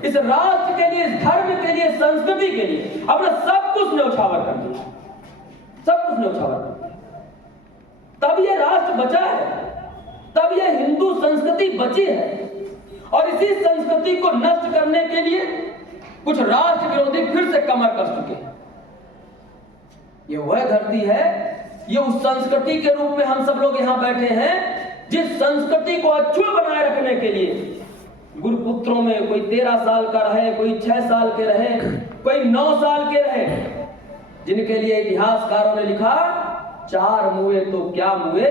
इस राष्ट्र के लिए, इस धर्म के लिए, संस्कृति के लिए अपना सब कुछ न्यौछावर कर दिया, सब कुछ न्यौछावर कर दिया। तब ये राष्ट्र बचा है, तब ये हिंदू संस्कृति बची है। और इसी संस्कृति को नष्ट करने के लिए कुछ राष्ट्र विरोधी फिर से कमर कस चुके हैं। ये वह धरती है, ये उस संस्कृति के रूप में हम सब लोग यहां बैठे हैं जिस संस्कृति को अक्षुण्ण बनाए रखने के लिए गुरुपुत्रों में कोई 13 साल का रहे, कोई 6 साल के रहे, कोई 9 साल के रहे, जिनके लिए इतिहासकारों ने लिखा 4 मुए तो क्या मुए,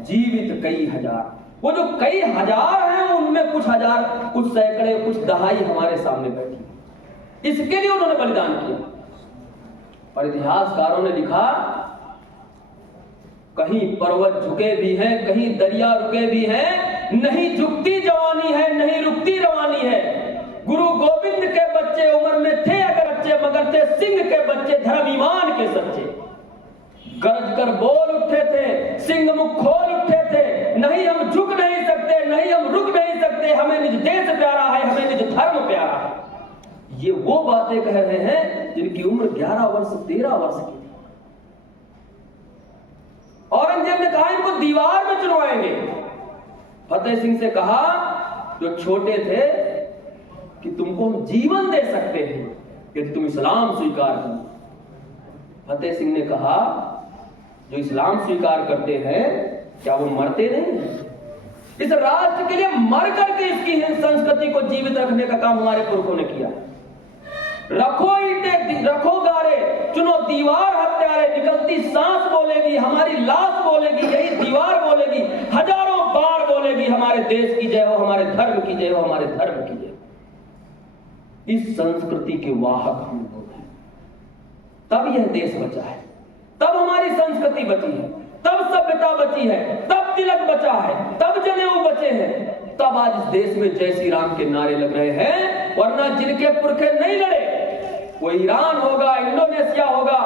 जीवित कई हजार। वो जो कई हजार हैं उनमें कुछ हजार, कुछ सैकड़े, कुछ दहाई हमारे सामने बैठी, इसके लिए उन्होंने बलिदान किया। और इतिहासकारों ने लिखा कहीं पर्वत झुके भी हैं, कहीं दरिया रुके भी हैं, नहीं झुकती जवानी है, नहीं रुकती रवानी है। गुरु गोविंद के बच्चे उम्र में थे अगर अच्छे, मगर थे सिंह के बच्चे धर्म ईमान के सच्चे। गरज कर बोल उठे थे, सिंह मुख खोल उठे थे, नहीं हम झुक नहीं सकते, नहीं हम रुक नहीं सकते, हमें निज देश प्यारा है, हमें निज धर्म प्यारा है। ये वो बातें कह रहे हैं जिनकी उम्र 11 वर्ष 13 वर्ष की थी। औरंगजेब ने कहा इनको दीवार में चुनवाएंगे। फतेह सिंह से कहा जो छोटे थे कि तुमको हम जीवन दे सकते हैं यदि तुम इस्लाम स्वीकार करो। फतेह सिंह ने कहा जो इस्लाम स्वीकार करते हैं क्या वो मरते नहीं? इस राष्ट्र के लिए मर करके इसकी संस्कृति को जीवित रखने का काम हमारे पुरखों ने किया। रखो ईंटें, रखो गारे, चुनो दीवार हत्यारे, निकलती सांस बोलेगी, हमारी लाश बोलेगी, यही दीवार बोलेगी, हजारों बार बोलेगी हमारे देश की जय हो, हमारे धर्म की जय हो, हमारे धर्म की जय। इस संस्कृति के वाहक हम लोग हैं, तब यह देश बचा है, तब हमारी संस्कृति बची है, तब सभ्यता बची है, तब तिलक बचा है, तब जनेऊ बचे हैं, तब आज इस देश में जय श्री राम के नारे लग रहे हैं। वरना जिनके पुरखे नहीं लड़े, वो ईरान होगा, इंडोनेशिया होगा,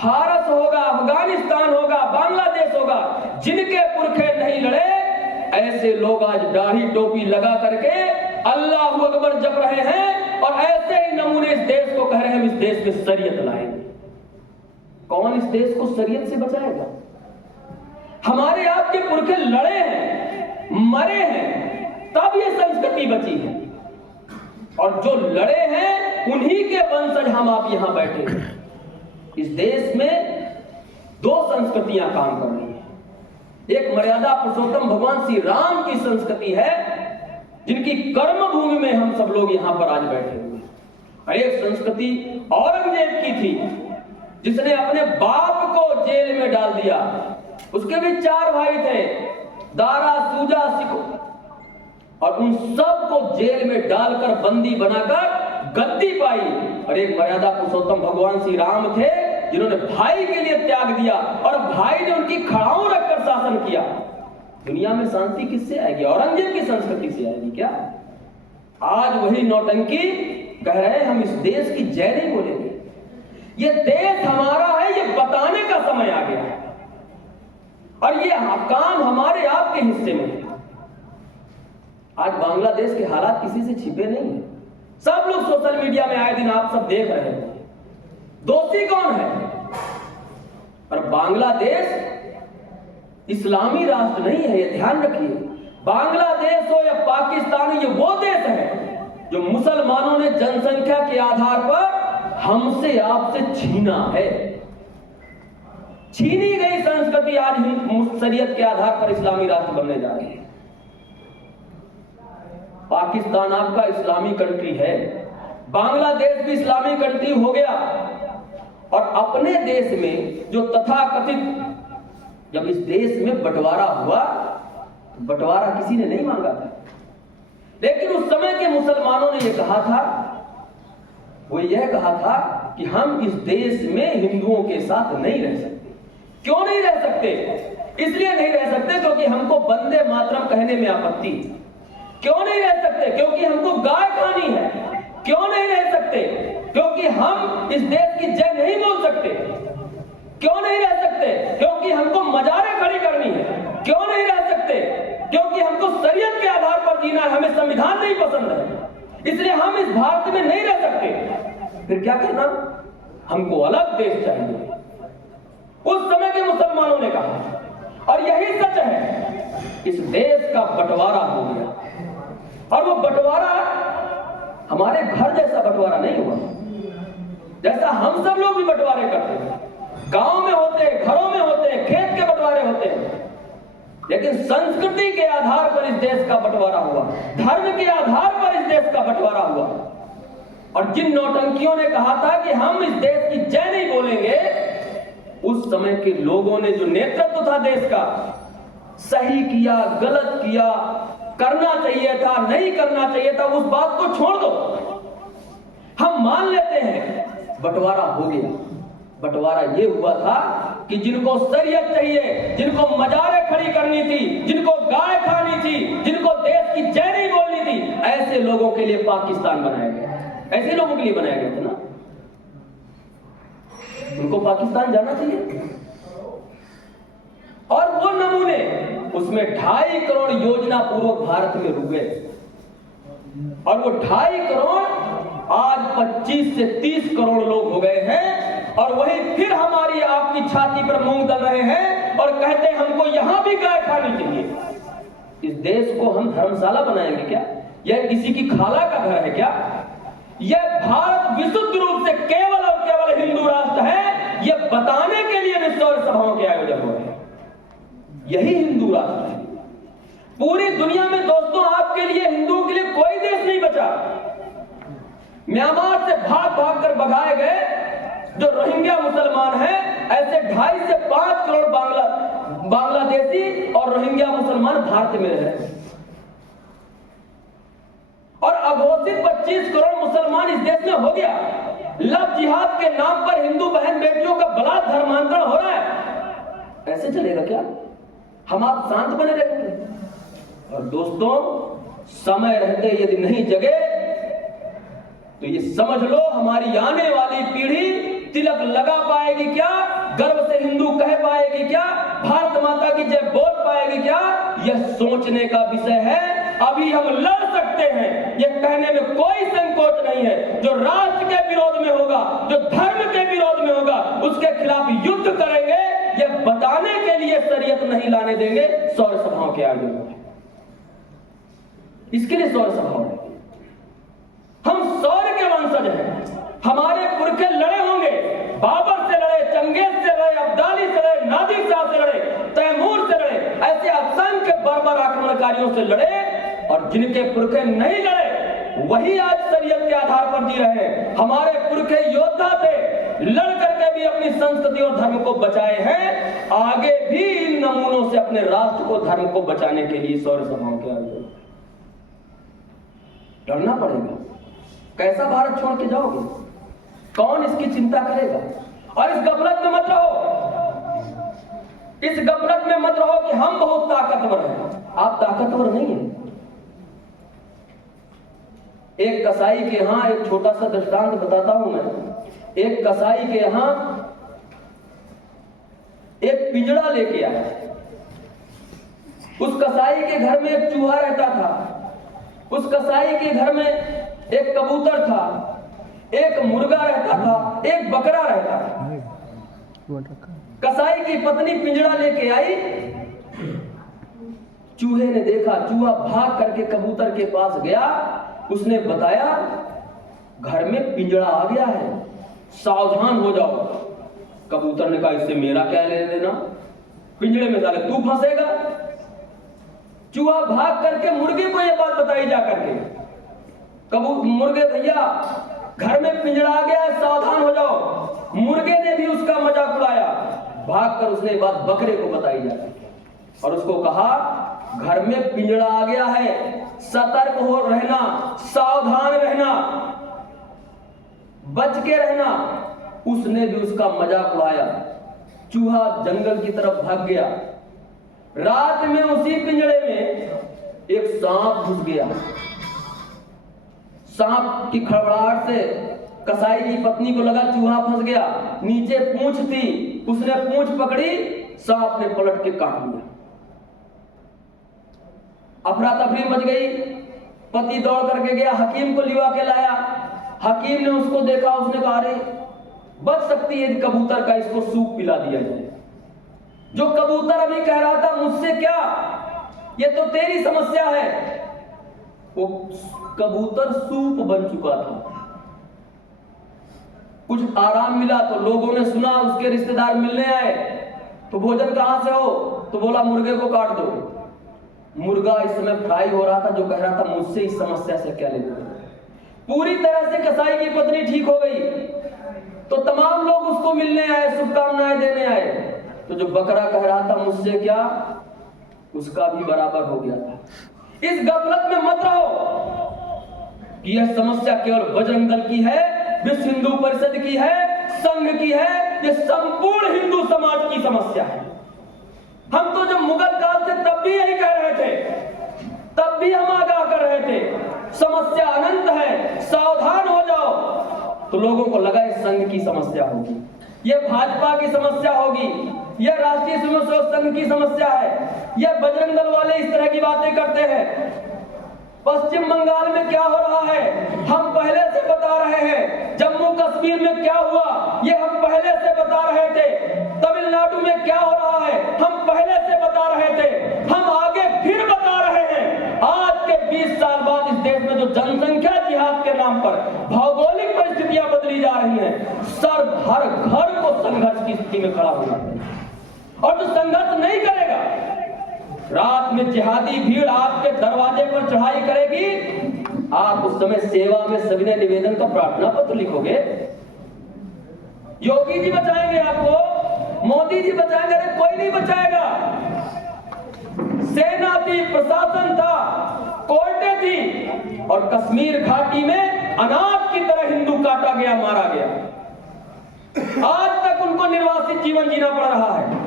फारस होगा, अफगानिस्तान होगा, बांग्लादेश होगा, जिनके पुरखे नहीं लड़े, ऐसे लोग आज दाढ़ी टोपी लगा करके अल्लाहू अकबर जप रहे हैं और ऐसे ही नमूने इस देश को कह रहे हैं हम इस देश में शरीयत लाएंगे। कौन इस देश को शरीयत से बचाएगा? हमारे आपके पुरखे लड़े हैं, मरे हैं, तब ये संस्कृति बची है। और जो लड़े हैं उन्हीं के वंशज हम आप यहां बैठे हैं। इस देश में 2 संस्कृतियां काम कर रही हैं। एक मर्यादा पुरुषोत्तम भगवान श्री राम की संस्कृति है, जिनकी कर्म भूमि में हम सब लोग यहां पर आज बैठे हुए हैं। और एक संस्कृति औरंगजेब की थी, जिसने अपने बाप को जेल में डाल दिया। उसके भी 4 भाई थे, दारा, सूजा, सिको, और उन सब को जेल में डालकर बंदी बनाकर गद्दी पाई। और एक मर्यादा पुरुषोत्तम भगवान श्री राम थे, जिन्होंने भाई के लिए त्याग दिया और भाई ने उनकी खड़ाऊ रखकर शासन किया। दुनिया में शांति किससे आएगी? औरंगजेब की संस्कृति से आएगी क्या? आज वही नौटंकी कह रहे हैं हम इस देश की जय नहीं बोलेंगे। ये देश हमारा है, ये बताने का समय आ गया है, और ये काम हमारे आपके हिस्से में है। आज बांग्लादेश के हालात किसी से छिपे नहीं है, सब लोग सोशल मीडिया में आए दिन आप सब देख रहे हैं। दोषी कौन है? और बांग्लादेश इस्लामी राष्ट्र नहीं है, ये ध्यान रखिए। बांग्लादेश हो या पाकिस्तान हो, ये वो देश है जो मुसलमानों ने जनसंख्या के आधार पर हमसे आपसे छीना है। छीनी गई संस्कृति आज शरीयत के आधार पर इस्लामी राष्ट्र बनने जा रही है। पाकिस्तान आपका इस्लामी कंट्री है, बांग्लादेश भी इस्लामी कंट्री हो गया। और अपने देश में जो तथाकथित, जब इस देश में बंटवारा हुआ, बंटवारा किसी ने नहीं मांगा था, लेकिन उस समय के मुसलमानों ने यह कहा था, वो यह कहा था कि हम इस देश में हिंदुओं के साथ नहीं रह सकते। क्यों नहीं रह सकते? इसलिए नहीं रह सकते क्योंकि हमको वंदे मातरम कहने में आपत्ति। क्यों नहीं रह सकते? क्योंकि हमको गाय खानी है। क्यों नहीं रह सकते? क्योंकि हम इस देश की जय नहीं बोल सकते। क्यों नहीं रह सकते? क्योंकि हमको मजारें खड़ी करनी है। क्यों नहीं रह सकते? क्योंकि हमको शरीयत के आधार पर जीना है, हमें संविधान नहीं पसंद है। इसलिए हम इस भारत में नहीं रह सकते। फिर क्या करना? हमको अलग देश चाहिए, उस समय के मुसलमानों ने कहा। और यही सच है, इस देश का बंटवारा हो गया। और वो बंटवारा हमारे घर जैसा बंटवारा नहीं हुआ, जैसा हम सब लोग भी बंटवारे करते हैं। गांव में होते हैं, घरों में होते हैं, खेत के बंटवारे होते हैं, लेकिन संस्कृति के आधार पर इस देश का बंटवारा हुआ, धर्म के आधार पर इस देश का बंटवारा हुआ। और जिन नौटंकियों ने कहा था कि हम इस देश की जय नहीं बोलेंगे, उस समय के लोगों ने, जो नेतृत्व था देश का, सही किया, गलत किया, करना चाहिए था, नहीं करना चाहिए था, उस बात को छोड़ दो। हम मान लेते हैं बंटवारा हो गया। बंटवारा ये हुआ था कि जिनको शरीयत चाहिए, जिनको मजारें खड़ी करनी थी, जिनको गाय खानी थी, जिनको देश की जय नहीं बोलनी थी, ऐसे लोगों के लिए पाकिस्तान बनाया गया। ऐसे लोगों के लिए बनाया गया था ना, उनको पाकिस्तान जाना चाहिए। और वो नमूने उसमें 2.5 करोड़ योजना पूर्वक भारत में रुक गए। और वो 2.5 करोड़ आज 25 से 30 करोड़ लोग हो गए हैं। और वही फिर हमारी आपकी छाती पर मूंग दल रहे हैं और कहते हैं हमको यहां भी गाय खानी चाहिए। इस देश को हम धर्मशाला बनाएंगे क्या? यह किसी की खाला का घर है क्या? यह भारत विशुद्ध रूप से केवल और केवल हिंदू राष्ट्र है, यह बताने के लिए विश्व सभाओं के आयोजन हो रहे हैं। यही हिंदू राष्ट्र है। पूरी दुनिया में दोस्तों, आपके लिए, हिंदुओं के लिए कोई देश नहीं बचा। म्यांमार से भाग भाग कर भगाए गए जो रोहिंग्या मुसलमान हैं, ऐसे 2.5 से 5 करोड़ बांग्लादेशी और रोहिंग्या मुसलमान भारत में रह रहे हैं। और अघोषित 25 करोड़ मुसलमान इस देश में हो गया। लव जिहाद के नाम पर हिंदू बहन बेटियों का बलात् धर्मांतरण हो रहा है। ऐसे चलेगा क्या? हम आप शांत बने रहेंगे? और दोस्तों, समय रहते यदि नहीं जगे तो ये समझ लो, हमारी आने वाली पीढ़ी तिलक लगा पाएगी क्या? गर्व से हिंदू कह पाएगी क्या? भारत माता की जय बोल पाएगी क्या? यह सोचने का विषय है। अभी हम लड़ सकते हैं, यह कहने में कोई संकोच नहीं है। जो राष्ट्र के विरोध में होगा, जो धर्म के विरोध में होगा, उसके खिलाफ युद्ध करेंगे। यह बताने के लिए शरीयत नहीं लाने देंगे सौर सभाओं के आगे। इसके लिए सौर सभाओं, हम सौर के वंशज हैं। हमारे पुरखे लड़े होंगे, बाबर से लड़े, चंगेज से लड़े, अब्दाली से लड़े, नादिर शाह से लड़े, तैमूर से लड़े, ऐसे असंख्य बर्बर आक्रमणकारियों से लड़े। और जिनके पुरखे नहीं लड़े, वही आज शरीयत के आधार पर जी रहे हैं। हमारे पुरखे योद्धा थे, लड़ करके भी अपनी संस्कृति और धर्म को बचाए हैं। आगे भी इन नमूनों से अपने राष्ट्र को, धर्म को बचाने के लिए सौर सभाओं के आगे लड़ना पड़ेगा। कैसा भारत छोड़ के जाओगे? कौन इसकी चिंता करेगा? और इस गफलत में मत रहो, इस गफलत में मत रहो कि हम बहुत ताकतवर हैं। आप ताकतवर नहीं हैं। एक कसाई के यहां, एक छोटा सा दृष्टांत बताता हूं मैं। एक कसाई के यहां एक पिंजड़ा लेके आया। उस कसाई के घर में एक चूहा रहता था, उस कसाई के घर में एक कबूतर था, एक मुर्गा रहता था, एक बकरा रहता था। कसाई की पत्नी पिंजड़ा लेके आई। चूहे ने देखा, चूहा भाग करके कबूतर के पास गया। उसने बताया, घर में पिंजड़ा आ गया है, सावधान हो जाओ। कबूतर ने कहा, इससे मेरा क्या ले लेना, पिंजड़े में साले तू फंसेगा। चूहा भाग करके मुर्गे को यह बात बताई जा करके, मुर्गे भैया घर में पिंजड़ा आ गया है, सावधान हो जाओ। मुर्गे ने भी उसका मजाक उड़ाया। भागकर उसने बात बकरे को बताई जाती और उसको कहा, घर में पिंजड़ा आ गया है, सतर्क हो रहना, सावधान रहना, बच के रहना। उसने भी उसका मजाक उड़ाया। चूहा जंगल की तरफ भाग गया। रात में उसी पिंजड़े में एक सांप घुस गया। सांप की खड़बड़ाहट से कसाई की पत्नी को लगा चूहा फंस गया। नीचे पूंछ थी, उसने पूंछ पकड़ी, सांप ने पलट के काट लिया। अफरा तफरी मच गई। पति दौड़ करके गया, हकीम को लिवा के लाया। हकीम ने उसको देखा, उसने कहा अरे बच सकती है कबूतर का, इसको सूप पिला दिया जाए। जो कबूतर अभी कह रहा था मुझसे क्या, ये तो तेरी समस्या है, वो कबूतर सूप बन चुका था। कुछ आराम मिला तो लोगों ने सुना, उसके रिश्तेदार मिलने आए, तो भोजन कहां से हो, तो बोला मुर्गे को काट दो। मुर्गा इस समय फ्राई हो रहा था, जो कह रहा था मुझसे इस समस्या से क्या लेना। पूरी तरह से कसाई की पत्नी ठीक हो गई, तो तमाम लोग उसको मिलने आए, शुभकामनाएं देने आए। तो जो बकरा कह रहा था मुझसे क्या, उसका भी बराबर हो गया था। इस गफलत में मत रहो कि यह समस्या केवल बजरंग दल की है, विश्व हिंदू परिषद की है, संघ की है, यह संपूर्ण हिंदू समाज की समस्या है। हम तो जब मुगल काल से तब भी यही कह रहे थे, तब भी हम आगाह कर रहे थे समस्या अनंत है, सावधान हो जाओ। तो लोगों को लगा इस संघ की समस्या होगी, यह भाजपा की समस्या होगी, यह राष्ट्रीय स्वयंसेवक संघ की समस्या है, यह बजरंग दल वाले इस तरह की बातें करते हैं। पश्चिम बंगाल में क्या हो रहा है हम पहले से बता रहे हैं, जम्मू कश्मीर में क्या हुआ ये हम पहले से बता रहे थे, तमिलनाडु में क्या हो रहा है हम पहले से बता रहे थे, हम आगे फिर बता रहे हैं। आज के 20 साल बाद इस देश में जो जनसंख्या जिहाद के नाम पर भौगोलिक परिस्थितियां बदली जा रही हैं, सर हर घर को संघर्ष की स्थिति में खड़ा होना है। और जो संघर्ष नहीं करेगा, रात में जिहादी भीड़ आपके दरवाजे पर चढ़ाई करेगी, आप उस समय सेवा में सविनय निवेदन का प्रार्थना पत्र लिखोगे। योगी जी बचाएंगे आपको, मोदी जी बचाएंगे, अरे कोई नहीं बचाएगा। सेना थी, प्रशासन था, कोर्टें थी, और कश्मीर घाटी में अनाथ की तरह हिंदू काटा गया, मारा गया। आज तक उनको निर्वासित जीवन जीना पड़ रहा है।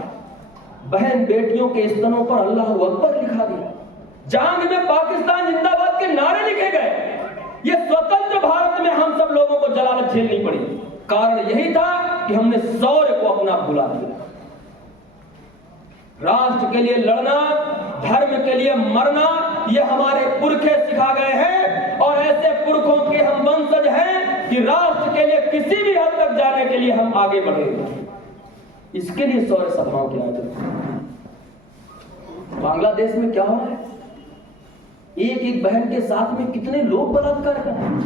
बहन बेटियों के स्तनों पर अल्लाह अकबर लिखा गया, जांग में पाकिस्तान जिंदाबाद के नारे लिखे गए। ये स्वतंत्र भारत में हम सब लोगों को जलालत झेलनी पड़ी। कारण यही था कि हमने शौर्य को अपना भुला दिया। राष्ट्र के लिए लड़ना, धर्म के लिए मरना, ये हमारे पुरखे सिखा गए हैं, और ऐसे पुरखों के हम वंशज हैं कि राष्ट्र के लिए किसी भी हद तक जाने के लिए हम आगे बढ़ेंगे। इसके लिए शौर्य सभाओं की आयोजन। बांग्लादेश में क्या हो रहा है, एक एक बहन के साथ में कितने लोग बलात्कार कर रहे हैं।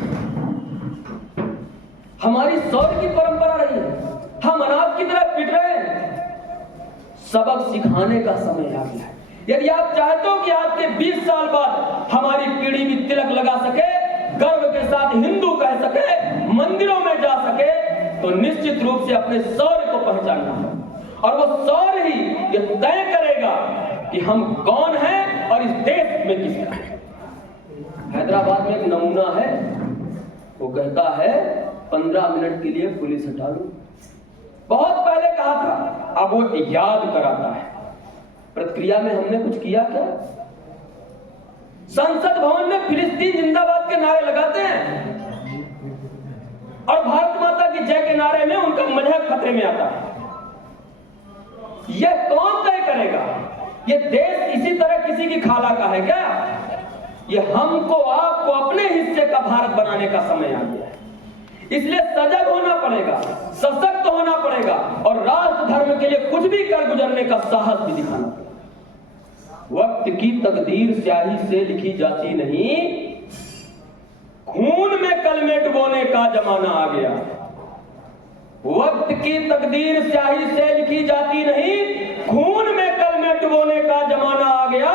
हमारी शौर्य की परंपरा रही है, हम अनाथ की तरह पिट रहे हैं। सबक सिखाने का समय आ गया है। यदि आप चाहते हो कि आज के 20 साल बाद हमारी पीढ़ी भी तिलक लगा सके, गर्व के साथ हिंदू कह सके, मंदिरों में जा सके, तो निश्चित रूप से अपने शौर्य को पहचानना है। और वो शौर्य ही ये तय करेगा कि हम कौन हैं और इस देश में किसका है। हैदराबाद में एक नमूना है, वो कहता है 15 मिनट के लिए पुलिस हटा लो। बहुत पहले कहा था, अब वो याद कराता है। प्रक्रिया में हमने कुछ किया क्या? संसद भवन में फिलिस्तीन जिंदाबाद के नारे लगाते हैं, और भारत माता की जय के नारे में उनका मजहब खतरे में आता है। यह कौन तय करेगा? यह देश इसी तरह किसी की खाला का है क्या? यह हमको आपको अपने हिस्से का भारत बनाने का समय आ गया है। इसलिए सजग होना पड़ेगा, सशक्त होना पड़ेगा, और राष्ट्र धर्म के लिए कुछ भी कर गुजरने का साहस भी दिखाना पड़ेगा। वक्त की तकदीर स्याही से लिखी जाती नहीं, खून में कलमे डुबोने का जमाना आ गया। वक्त की तकदीर स्याही से लिखी जाती नहीं, खून में कलमे डुबोने का जमाना आ गया।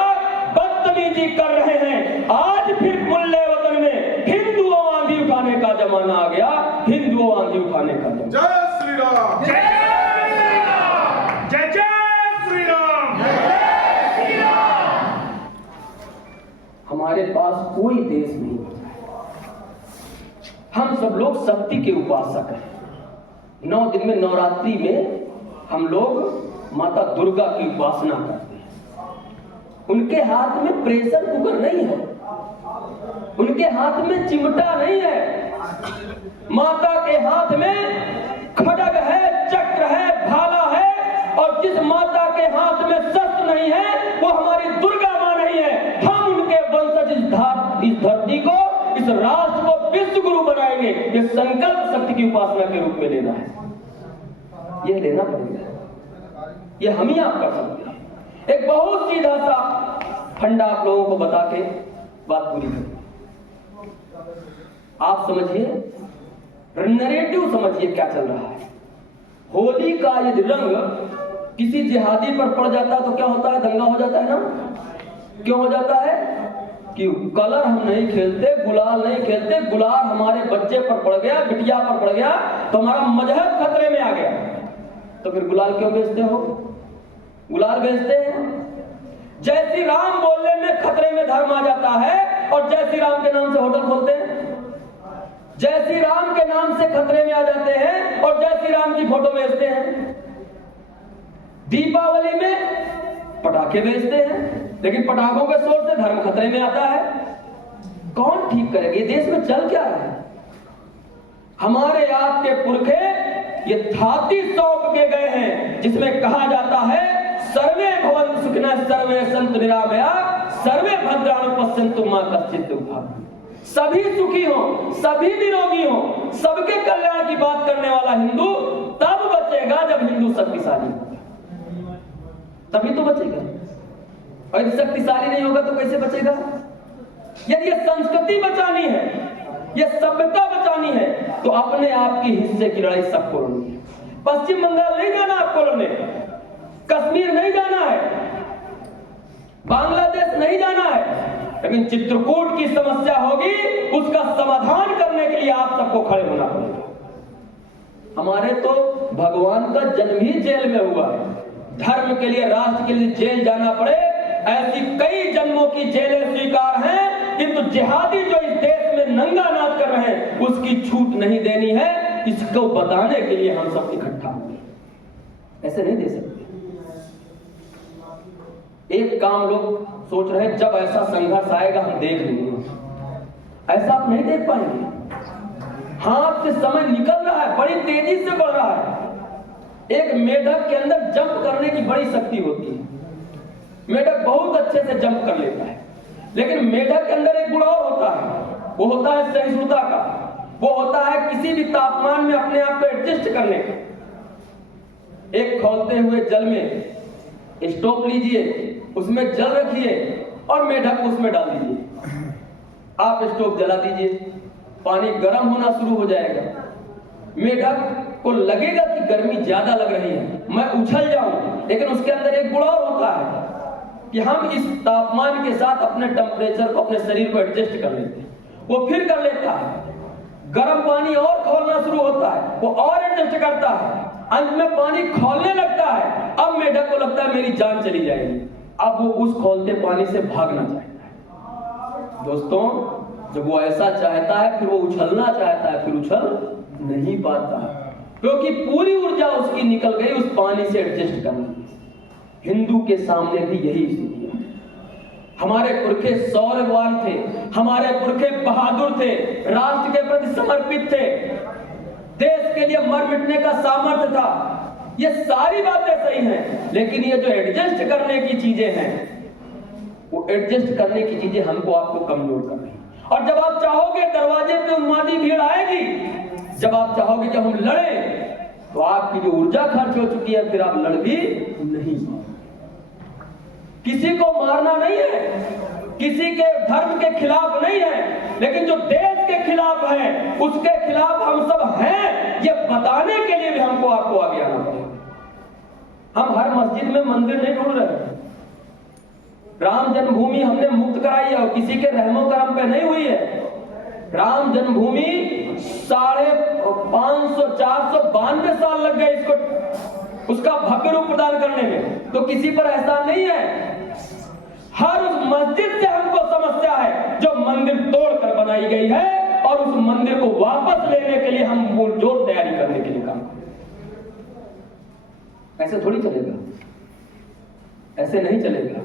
बदतमीजी कर रहे हैं आज फिर मुल्ले वतन में, हिंदुओं आंधी उठाने का जमाना आ गया, हिंदुओं आंधी उठाने का जमाना। जय श्री राम, जय श्री राम, जय जय श्री राम, जय श्री राम। हमारे पास कोई देश नहीं बचा है। हम सब लोग शक्ति के उपासक हैं। 9 दिन में नवरात्रि में हम लोग माता दुर्गा की उपासना करते हैं। उनके हाथ में प्रेशर कुकर नहीं है, उनके हाथ में चिमटा नहीं है, माता के हाथ में खड्ग है, चक्र है, भाला है, और जिस माता के हाथ में शस्त्र नहीं है वो हमारी दुर्गा मां नहीं है। हम उनके वंशज इस धरती पाएंगे कि संकल्प शक्ति की उपासना के रूप में लेना है, यह लेना पड़ेगा। यह हम ही आप कर सकते हैं। एक बहुत सीधा सा फंडा आप लोगों को बता के बात पूरी करें। आप समझिए, नरेटिव समझिए क्या चल रहा है। होली का यदि रंग किसी जिहादी पर पड़ जाता है तो क्या होता है? दंगा हो जाता है ना। क्यों हो जाता है? कि कलर हम नहीं खेलते, गुलाल नहीं खेलते, गुलाल हमारे बच्चे पर पड़ गया, बिटिया पर पड़ गया तो हमारा मजहब खतरे में आ गया। तो फिर गुलाल क्यों बेचते हो? गुलाल बेचते हैं। जय श्री राम बोलने में खतरे में धर्म आ जाता है और जय श्री राम के नाम से होटल खोलते हैं। जय श्री राम के नाम से खतरे में आ जाते हैं और जय श्री राम की फोटो बेचते हैं। दीपावली में पटाखे बेचते हैं, लेकिन पटाखों के शोर से धर्म खतरे में आता है। कौन ठीक करेगा? ये देश में चल क्या रहा है? हमारे आपके पुरखे ये धाती सौंप के गए हैं जिसमें कहा जाता है सर्वे भवन्तु सुखिनः सर्वे सन्तु निरामया सर्वे भद्राणि पश्यन्तु मा कश्चित् दुःखम्। सभी सुखी हो, सभी निरोगी हो, सबके कल्याण की बात करने वाला हिंदू तब बचेगा जब हिंदू शक्तिशाली होगा, तभी तो बचेगा। और यदि शक्तिशाली नहीं होगा तो कैसे बचेगा? यदि ये संस्कृति बचानी है, ये सभ्यता बचानी है तो अपने आप की हिस्से की लड़ाई सबको लड़नी है। पश्चिम बंगाल नहीं जाना आपको लड़ने, कश्मीर नहीं जाना है, बांग्लादेश नहीं जाना है, लेकिन चित्रकूट की समस्या होगी, उसका समाधान करने के लिए आप सबको खड़े होना पड़ेगा। हमारे तो भगवान का जन्म ही जेल में हुआ है। धर्म के लिए, राष्ट्र के लिए जेल जाना पड़े, ऐसी कई जन्मों की जेलें स्वीकार हैं, किंतु जिहादी जो इस देश में नंगा नाच कर रहे हैं उसकी छूट नहीं देनी है। इसको बताने के लिए हम सब इकट्ठा हुए, ऐसे नहीं दे सकते। एक काम लोग सोच रहे हैं जब ऐसा संघर्ष आएगा हम देख लेंगे, ऐसा आप नहीं देख पाएंगे। हाथ से समय निकल रहा है, बड़ी तेजी से बढ़ रहा है। एक मेढक के अंदर जंप करने की बड़ी शक्ति होती है, मेढक बहुत अच्छे से जंप कर लेता है, लेकिन मेढक के अंदर एक गुण और होता है, वो होता है सहिष्णुता का, वो होता है किसी भी तापमान में अपने आप को एडजस्ट करने का। एक खौलते हुए जल में स्टोव लीजिए, उसमें जल रखिए और मेढक उसमें डाल दीजिए। आप स्टोव जला दीजिए, पानी गर्म होना शुरू हो जाएगा। मेढक को लगेगा कि गर्मी ज्यादा लग रही है, मैं उछल जाऊं, लेकिन उसके अंदर एक गुण और होता है कि हम इस तापमान के साथ अपने टेम्परेचर को, अपने शरीर को एडजस्ट कर लेते हैं। वो फिर कर लेता है, गर्म पानी और खौलना शुरू होता है, वो और एडजस्ट करता है, अंत में पानी खौलने लगता है। अब मेढक को लगता है मेरी जान चली जाएगी, अब वो उस खौलते पानी से भागना चाहता है। दोस्तों, जब वो ऐसा चाहता है फिर वो उछलना चाहता है, फिर उछल नहीं पाता है क्योंकि पूरी ऊर्जा उसकी निकल गई उस पानी से एडजस्ट करने। हिंदू के सामने भी यही स्थिति है। हमारे पुरखे शौर्यवान थे, हमारे पुरखे बहादुर थे, राष्ट्र के प्रति समर्पित थे, देश के लिए मर मिटने का सामर्थ्य था। ये सारी बातें सही हैं, लेकिन ये जो एडजस्ट करने की चीजें हैं, वो एडजस्ट करने की चीजें हमको आपको कमजोर कर रही हैं। और जब आप चाहोगे दरवाजे पे उन्मादी भीड़ आएगी, जब आप चाहोगे कि हम लड़ें, तो आपकी जो ऊर्जा खर्च हो चुकी है फिर आप लड़ भी नहीं। किसी को मारना नहीं है, किसी के धर्म के खिलाफ नहीं है, लेकिन जो देश के खिलाफ है उसके खिलाफ हम सब हैं, ये बताने के लिए भी हमको आपको आगे आना पड़ेगा। हम हर मस्जिद में मंदिर नहीं ढूंढ रहे हैं। राम जन्मभूमि हमने मुक्त कराई है और किसी के रहमो करम पे नहीं हुई है। राम जन्मभूमि 550-492 साल लग गए इसको, उसका भव्य रूप प्रदान करने में, तो किसी पर एहसान नहीं है। हर उस मस्जिद से हमको समस्या है जो मंदिर तोड़कर बनाई गई है, और उस मंदिर को वापस लेने के लिए हम पुरजोर तैयारी करने के लिए काम करें। ऐसे थोड़ी चलेगा, ऐसे नहीं चलेगा।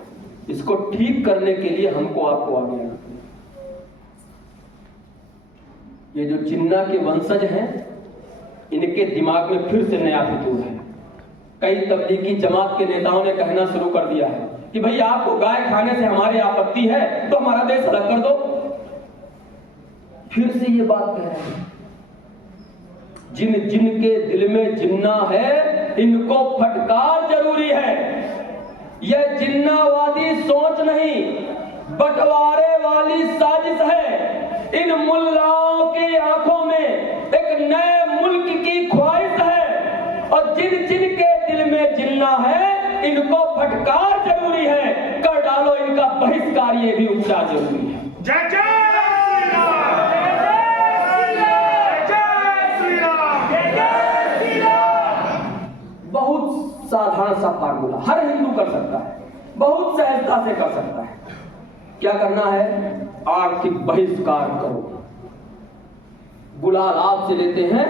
इसको ठीक करने के लिए हमको आपको आगे आना पड़ेगा। ये जो चिन्ना के वंशज हैं, इनके दिमाग में फिर से नया फितूर है। कई तबलीगी जमात के नेताओं ने कहना शुरू कर दिया है कि भाई आपको गाय खाने से हमारी आपत्ति है तो हमारा देश अलग कर दो। फिर से ये बात कह रहे हैं जिन जिनके दिल में जिन्ना है इनको फटकार जरूरी है। यह जिन्नावादी सोच नहीं, बंटवारे वाली साजिश है। इन मुल्लाओं की आंखों में एक नए मुल्क की ख्वाहिश है और जिन जिनके दिल में जिन्ना है इनको फटकार जरूरी है। कर डालो इनका बहिष्कार, ये भी उपचार जरूरी है। जय जय श्री राम, जय श्री राम, जय श्री राम। बहुत साधारण सा फार्मूला हर हिंदू कर सकता है, बहुत सहजता से कर सकता है। क्या करना है? आर्थिक बहिष्कार करो। गुलाल आपसे लेते हैं,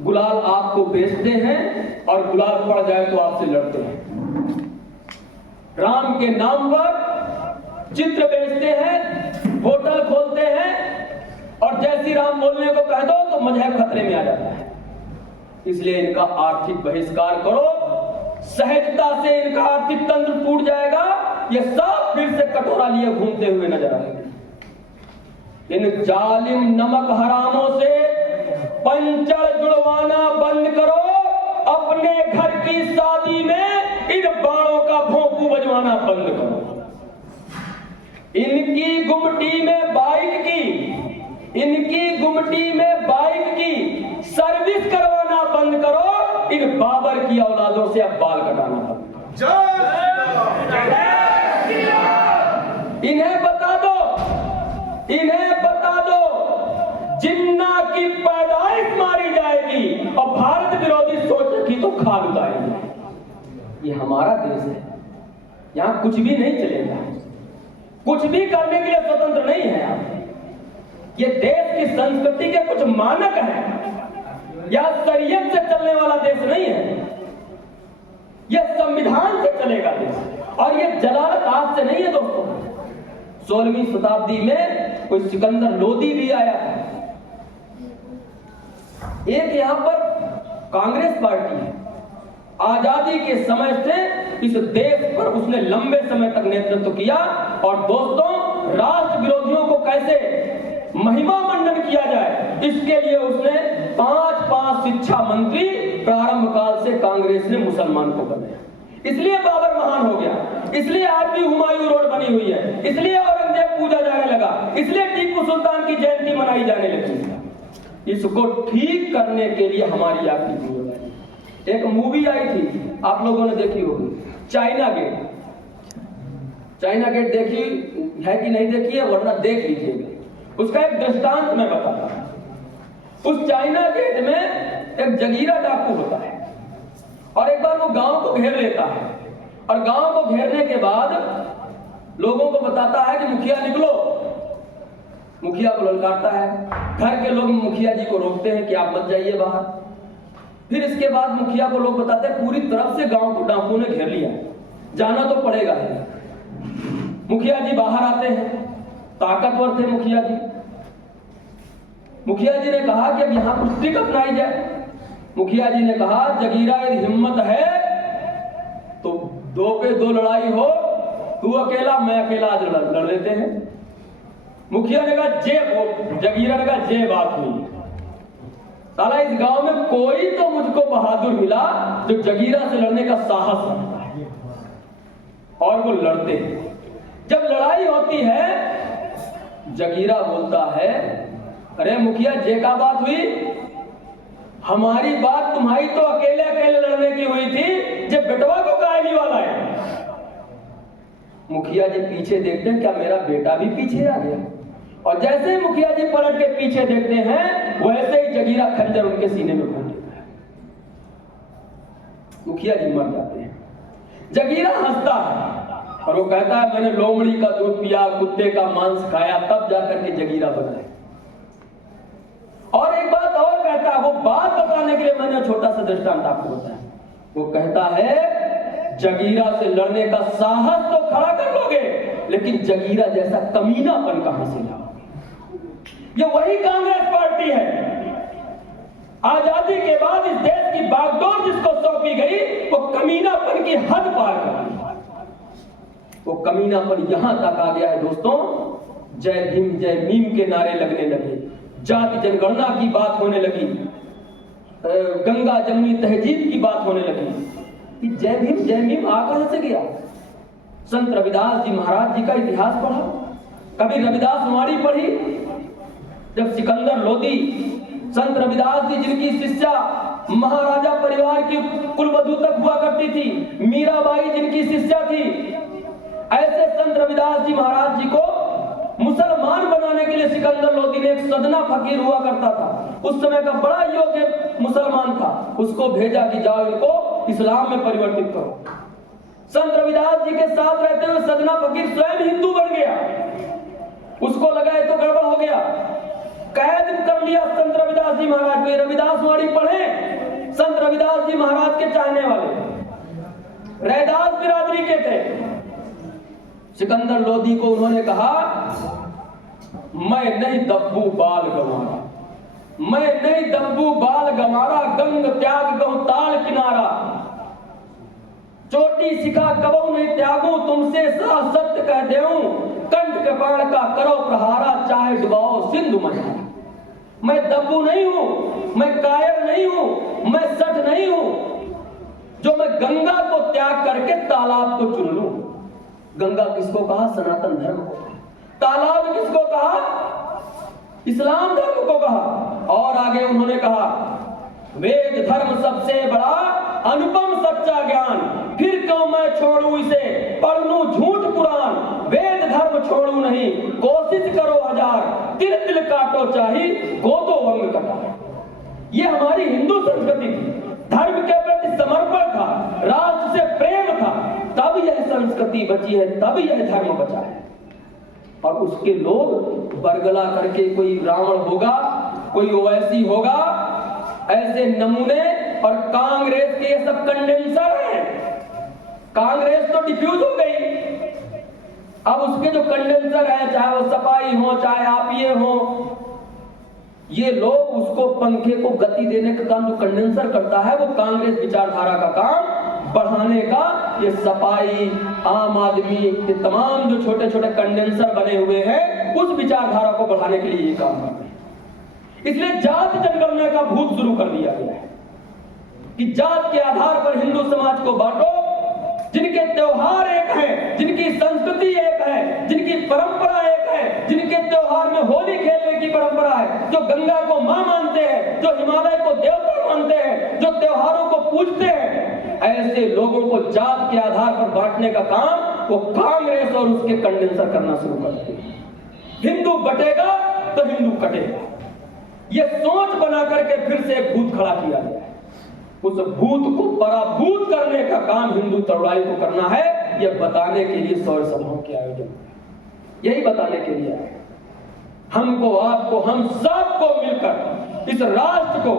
गुलाल आपको बेचते हैं और गुलाल पड़ जाए तो आपसे लड़ते हैं। राम के नाम पर चित्र बेचते हैं, होटल खोलते हैं और जैसी राम बोलने को कह दो तो मजहब खतरे में आ जाता है। इसलिए इनका आर्थिक बहिष्कार करो। सहजता से इनका आर्थिक तंत्र टूट जाएगा। ये सब फिर से कटोरा लिए घूमते हुए नजर आएंगे। इन जालिम नमक हरामों से पंचर जुड़वाना बंद करो। अपने घर की शादी में इन बाणों का भोंपू बजवाना बंद करो। इनकी गुमटी में बाइक की सर्विस करवाना बंद करो। इन बाबर की औलादों से अब बाल कटाना बंद करो। इन्हें बता दो जिन्ना की पैदाइश मारी जाएगी और भारत विरोधी सोच रखी तो खाद उतारेंगे। ये हमारा देश है, यहां कुछ भी नहीं चलेगा, कुछ भी करने के लिए स्वतंत्र नहीं है आप। ये देश की संस्कृति के कुछ मानक हैं, या शरीयत से चलने वाला देश नहीं है। यह संविधान से चलेगा देश और यह जलालत आज से नहीं है दोस्तों। 16वीं शताब्दी में कोई सिकंदर लोदी भी आया था। एक यहां पर कांग्रेस पार्टी है, आजादी के समय से इस देश पर उसने लंबे समय तक नेतृत्व किया। और दोस्तों, राष्ट्र विरोधियों को कैसे महिमा मंडन किया जाए, इसके लिए उसने 5 शिक्षा मंत्री प्रारंभ काल से कांग्रेस ने मुसलमान को बनाया। इसलिए बाबर महान हो गया, इसलिए आज भी हुमायूं रोड बनी हुई है, इसलिए औरंगजेब पूजा जाने लगा, इसलिए टीपू सुल्तान की जयंती मनाई जाने लगी। इसको ठीक करने के लिए हमारी आपकी जिम्मेदारी। एक मूवी आई थी, आप लोगों ने देखी होगी, चाइना गेट। चाइना गेट देखी है कि नहीं देखी है, वरना देख लीजिएगा। उसका एक दृष्टांत मैं बताता हूं। उस चाइना गेट में एक जगीरा डाकू होता है और एक बार वो गांव को घेर लेता है और गांव को घेरने के बाद लोगों को बताता है कि मुखिया निकलो। मुखिया को ललकारता है, घर के लोग मुखिया जी को रोकते हैं कि आप मत जाइए बाहर। फिर इसके बाद मुखिया को लोग बताते हैं पूरी तरफ से गांव को डाकुओं ने घेर लिया, जाना तो पड़ेगा ही। मुखिया जी बाहर आते हैं, ताकतवर थे मुखिया जी। मुखिया जी ने कहा कि अब यहां कुछ ट्रिक अपनाई जाए। मुखिया जी ने कहा, जगीरा यदि हिम्मत है तो 2 पे 2 लड़ाई हो, तू अकेला मैं अकेला आज लड़ लेते हैं। मुखिया ने कहा जगीरा ने कहा जे बात हुई। साला इस गांव में कोई तो मुझको बहादुर मिला जो जगीरा से लड़ने का साहस रखता है, और वो लड़ते हैं। जब लड़ाई होती है, जगीरा बोलता है, अरे मुखिया जे का बात हुई, हमारी बात तुम्हारी तो अकेले अकेले लड़ने की हुई थी, जब बेटवा को कायली वाला है। मुखिया जी पीछे देखते हैं, क्या मेरा बेटा भी पीछे आ गया? और जैसे ही मुखिया जी पलट के पीछे देखते हैं, वैसे ही जगीरा खंजर उनके सीने में घुस जाता है। मुखिया जी मर जाते हैं। जगीरा हंसता है और वो कहता है, मैंने लोमड़ी का दूध पिया, कुत्ते का मांस खाया, तब जाकर के जगीरा बना है। और एक बात और कहता है, वो बात बताने के लिए मैंने छोटा सा दृष्टांत आपको बताया। वो कहता है, जगीरा से लड़ने का साहस तो खड़ा कर लोगे, लेकिन जगीरा जैसा कमीनापन कहां से लाओगे? ये वही कांग्रेस पार्टी है। आजादी के बाद इस देश की बागडोर जिसको सौंपी गई, वो कमीनापन की हद पार कर गई। वो कमीनापन यहां तक आ गया है दोस्तों, जय भीम जय मीम के नारे लगने लगे, जाति जनगणना की बात होने लगी, गंगा जमुनी तहजीब की बात होने लगी कि जय भीम आ कहां से गया। संत रविदास जी महाराज जी का इतिहास पढ़ा, कभी रविदास वाणी पढ़ी। जब सिकंदर लोदी, संत रविदास जी जिनकी शिष्या महाराजा परिवार की कुलवधू तक हुआ करती थी, मीराबाई जिनकी शिष्या थी, ऐसे संत रविदास जी महाराज जी को मुसलमान बनाने के लिए सिकंदर लोदी ने एक सदना फकीर हुआ करता था, उस समय का बड़ा योग्य मुसलमान था, उसको भेजा कि जाओ इनको इस्लाम में परिवर्तित करो। संत रविदास जी के साथ रहते हुए सदना फकीर स्वयं हिंदू बन गया। उसको लगा तो गड़बड़ हो गया, कैद कर लिया संत रविदास जी महाराज को। रविदास वाणी पढ़े, संत रविदास जी महाराज के चाहने वाले रैदास बिरादरी के थे। सिकंदर लोदी को उन्होंने कहा, मैं नहीं दब्बू बाल गंवारा, मैं नहीं दब्बू बाल गंवारा, गंग त्याग गहु ताल किनारा, चोटी सिखा कबहू नहीं त्यागू, तुमसे सा सत्य कह देऊं, कंठ कृपाण का करो प्रहारा, चाहे डुबाओ सिंधु मझारा। मैं दब्बू नहीं हूं, मैं कायर नहीं हूं, मैं सठ नहीं हूं, जो मैं गंगा को त्याग करके तालाब को चुन लूं। गंगा किसको कहा? सनातन धर्म को। तालाब किसको कहा? इस्लाम धर्म को कहा। और आगे उन्होंने कहा, वेद धर्म सबसे बड़ा अनुपम सच्चा ज्ञान, फिर क्यों मैं छोड़ू इसे, पढ़ लूं झूठ पुराण, वेद धर्म छोड़ू नहीं, कोशिश करो हजार, तिल तिल काटो चाही, गोदो वंग कटा। ये हमारी हिंदू संस्कृति थी, धर्म के प्रति समर्पण था, राष्ट्र से प्रेम था, तब यह संस्कृति बची है, तब यह धर्म बचा है। और उसके लोग बरगला करके, कोई रावण होगा, कोई ओवैसी होगा, ऐसे नमूने। और कांग्रेस के ये सब कंडेंसर हैं। कांग्रेस तो डिफ्यूज हो गई, अब उसके जो कंडेंसर हैं, चाहे वो सपाई हो, चाहे आप ये हो, ये लोग उसको पंखे को गति देने का काम जो कंडेंसर करता है, वो कांग्रेस विचारधारा का काम बढ़ाने का। ये सपाई, आम आदमी, ये तमाम जो छोटे छोटे कंडेंसर बने हुए हैं, उस विचारधारा को बढ़ाने के लिए ये काम कर रहे हैं। इसलिए जात जनगणना का भूत शुरू कर दिया गया है कि जात के आधार पर हिंदू समाज को बांटो। जिनके त्योहार एक हैं, जिनकी संस्कृति एक है, जिनकी परंपरा एक है, जिनके त्योहार में होली खेलने की परंपरा है, जो गंगा को मां मानते हैं, जो हिमालय को देवता मानते हैं, जो त्योहारों को पूजते हैं, ऐसे लोगों को जात के आधार पर बांटने का काम वो कांग्रेस और उसके कंडेंसर करना शुरू कर देते। हिंदू बटेगा तो हिंदू कटेगा, ये सोच बना करके फिर से एक भूत खड़ा किया गया है। उस भूत को पराभूत करने का काम हिंदू तरुणाई को करना है। यह बताने के लिए सौर सभाओं के आयोजन, यही बताने के लिए आए। हमको, आपको, हम सबको मिलकर इस राष्ट्र को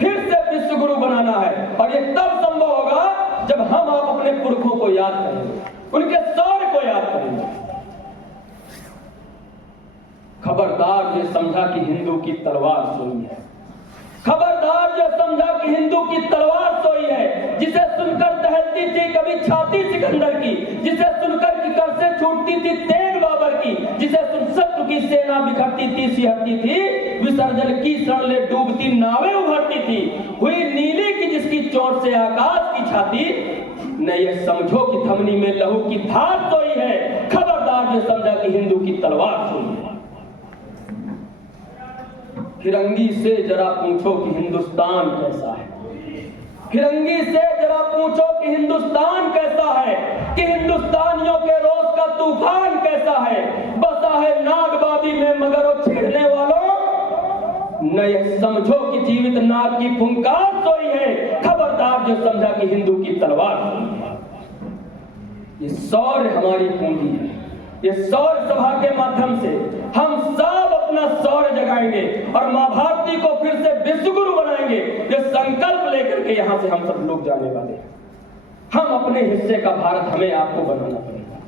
फिर से विश्व गुरु बनाना है। और ये तब संभव होगा जब हम आप अपने पुरखों को याद करेंगे, उनके शौर्य को याद करेंगे। खबरदार जो समझा कि हिंदू की तलवार सोई है, खबरदार जो समझा कि हिंदू की तलवार सोई है, जिसे सुनकर दहलती थी कभी छाती सिकंदर की, जिसे सुनकर की कर से छूटती थी तेग बाबर की, जिसे सुन शत्रु की सेना बिखरती थी, सिहरती थी, विसर्जन की सड़ले डूबती नावें उभरती थी, हुई नीली की जिसकी चोट से आकाश की छाती, न ये समझो कि थमनी में लहू की धार सोई है। खबरदार जो समझा कि हिंदू की तलवार सोई है। फिरंगी से जरा पूछो कि हिंदुस्तान कैसा है, फिरंगी से जरा पूछो कि हिंदुस्तान कैसा है, कि हिंदुस्तानियों के रोज का तूफान कैसा है। बसा है नागबाबी में मगर वो छेड़ने वालों, न यह समझो कि जीवित नाग की फुंकार सोई है। खबरदार जो समझा कि हिंदू की तलवार सोई है। ये शौर्य हमारी पूंजी है। ये शौर्य सभा के माध्यम से हम सब अपना शौर्य जगाएंगे और मां भारती को फिर से विश्व गुरु बनाएंगे। ये संकल्प लेकर के यहां से हम सब लोग जाने वाले हैं। हम अपने हिस्से का भारत हमें आपको बनाना पड़ेगा,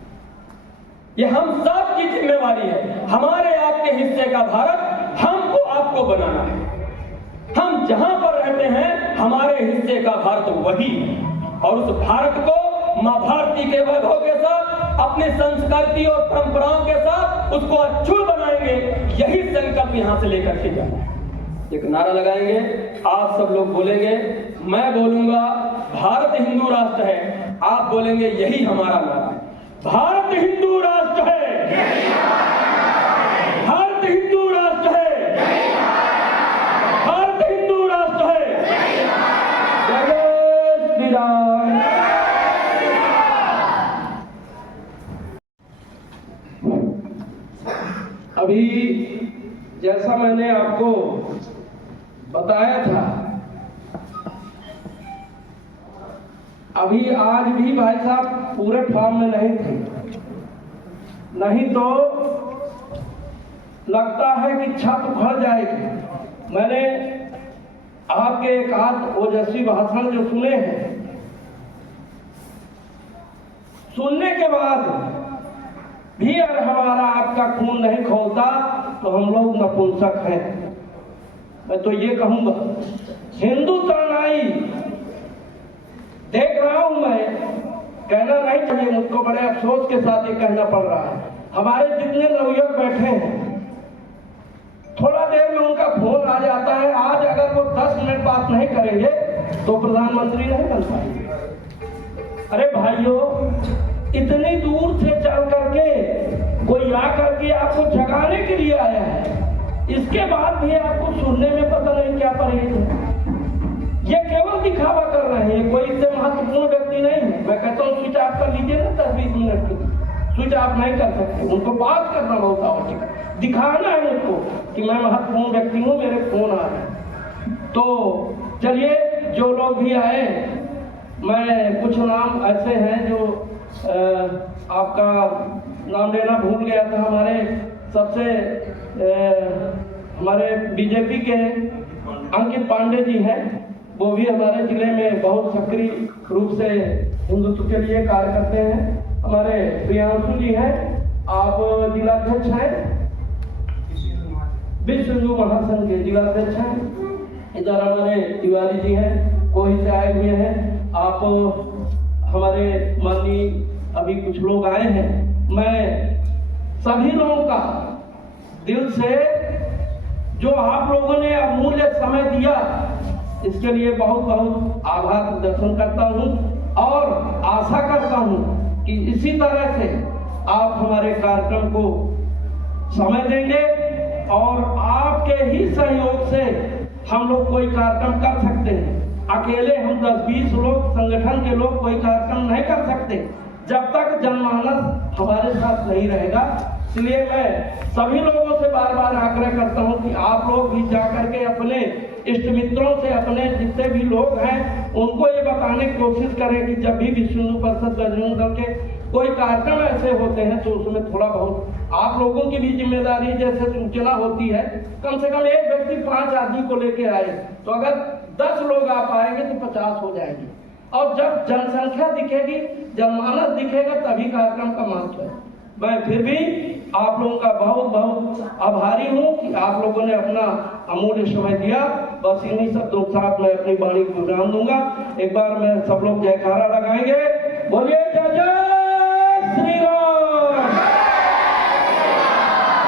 ये हम सब की जिम्मेवारी है। हमारे आपके हिस्से का भारत हमको आपको बनाना है। हम जहां पर रहते हैं हमारे हिस्से का भारत वही है, और उस भारत को मां भारती के वैभव के साथ, अपने संस्कृति और परंपराओं के साथ उसको अक्षुण्ण बनाएंगे। यही संकल्प यहां से लेकर के जाना है। एक नारा लगाएंगे, आप सब लोग बोलेंगे, मैं बोलूंगा भारत हिंदू राष्ट्र है, आप बोलेंगे यही हमारा नारा है, भारत हिंदू राष्ट्र है, भारत हिंदू राष्ट्र है, भारत हिंदू राष्ट्र है, जय श्री राम। अभी जैसा मैंने आपको बताया था, अभी आज भी भाई साहब पूरे फॉर्म में नहीं थे, नहीं तो लगता है कि छत उखड़ जाएगी। मैंने आपके एक आध ओजस्वी भाषण जो सुने हैं, सुनने के बाद भी अगर हमारा आपका खून नहीं खौलता तो हम लोग नपुंसक हैं। मैं तो ये कहूंगा, हिंदू तनाई देख रहा हूं, मैं कहना नहीं चाहिए, मुझको बड़े अफसोस के साथ ये कहना पड़ रहा है। हमारे जितने नवयुवक बैठे हैं, थोड़ा देर में उनका फोन आ जाता है, आज अगर वो 10 मिनट बात नहीं करेंगे तो प्रधानमंत्री नहीं बन पाएंगे। अरे भाइयों, इतनी दूर से चल करके कोई आ करके आपको जगाने के लिए आया है, इसके बाद भी आपको सुनने में पता नहीं क्या परहेज है। ये केवल दिखावा कर रहे हैं, कोई इससे महत्वपूर्ण व्यक्ति नहीं है। मैं कहता हूँ स्विच ऑफ कर लीजिए ना 10-20 मिनट के, स्विच ऑफ नहीं कर सकते, उनको बात करना बहुत आवश्यक है, दिखाना है उनको कि मैं महत्वपूर्ण व्यक्ति हूँ, मेरे फोन आ रहे हैं। तो चलिए, जो लोग भी आए, मैं कुछ नाम ऐसे हैं जो आपका नाम लेना भूल गया था। हमारे सबसे हमारे बीजेपी के अंकित पांडे जी हैं, वो भी हमारे जिले में बहुत सक्रिय रूप से हिंदुत्व के लिए कार्य करते हैं। हमारे प्रियांशु जी हैं, आप जिलाध्यक्ष हैं, विश्व हिंदू महासंघ के जिलाध्यक्ष हैं। इधर हमारे तिवारी जी हैं, कोई से आए हुए हैं। आप हमारे माननीय अभी कुछ लोग आए हैं। मैं सभी लोगों का दिल से, जो आप लोगों ने अमूल्य समय दिया, इसके लिए बहुत बहुत आभार प्रदर्शन करता हूं और आशा करता हूं कि इसी तरह से आप हमारे कार्यक्रम को समय देंगे और आपके ही सहयोग से हम लोग कोई कार्यक्रम कर सकते हैं। अकेले हम 10-20 लोग, संगठन के लोग कोई कार्यक्रम नहीं कर सकते जब तक जनमानस हमारे साथ नहीं रहेगा। इसलिए मैं सभी लोगों से बार बार आग्रह करता हूं कि आप लोग भी जाकर के अपने इष्ट मित्रों से, अपने जितने भी लोग हैं, उनको ये बताने की कोशिश करें कि जब भी विश्व हिंदू परिषद बजरंग दल के कोई कार्यक्रम ऐसे होते हैं तो उसमें थोड़ा बहुत आप लोगों की भी जिम्मेदारी, जैसे सूचना होती है, कम से कम एक व्यक्ति 5 आदमी को लेके आए, तो अगर 10 लोग आ पाएंगे तो 50 हो जाएंगे। और जब जनसंख्या दिखेगी, जनमानस दिखेगा, तभी कार्यक्रम का महत्व है। मैं फिर भी आप लोगों का बहुत बहुत आभारी हूँ कि आप लोगों ने अपना अमूल्य समय दिया। बस इन्हीं शब्दों के साथ मैं अपनी वाणी को विराम दूंगा। एक बार मैं सब लोग जयकारा लगाएंगे, बोलिए जय जय श्री राम,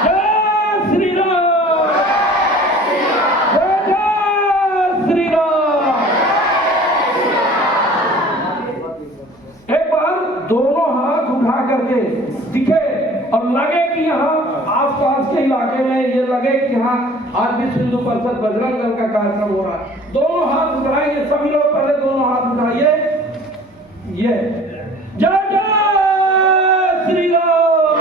जय श्री राम, जय जय श्री राम। एक बार दोनों हाथ उठा करके दिखे और लगे कि यहाँ आसपास के इलाके में ये लगे कि यहाँ आज विश्व हिंदू परिषद बजरंग दल का कार्यक्रम हो रहा है। दोनों हाथ उठाएंगे सभी लोग, पहले दोनों हाथ उठाइए। ये जय जय श्री राम,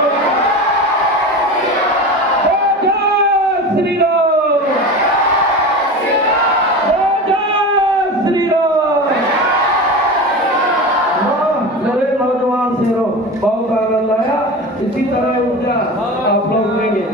जय जय श्री राम, जय जय श्री राम। मेरे नौजवान शेरों, बहुत आनंद आया। इसी तरह ऊर्जा आप लोग लेंगे।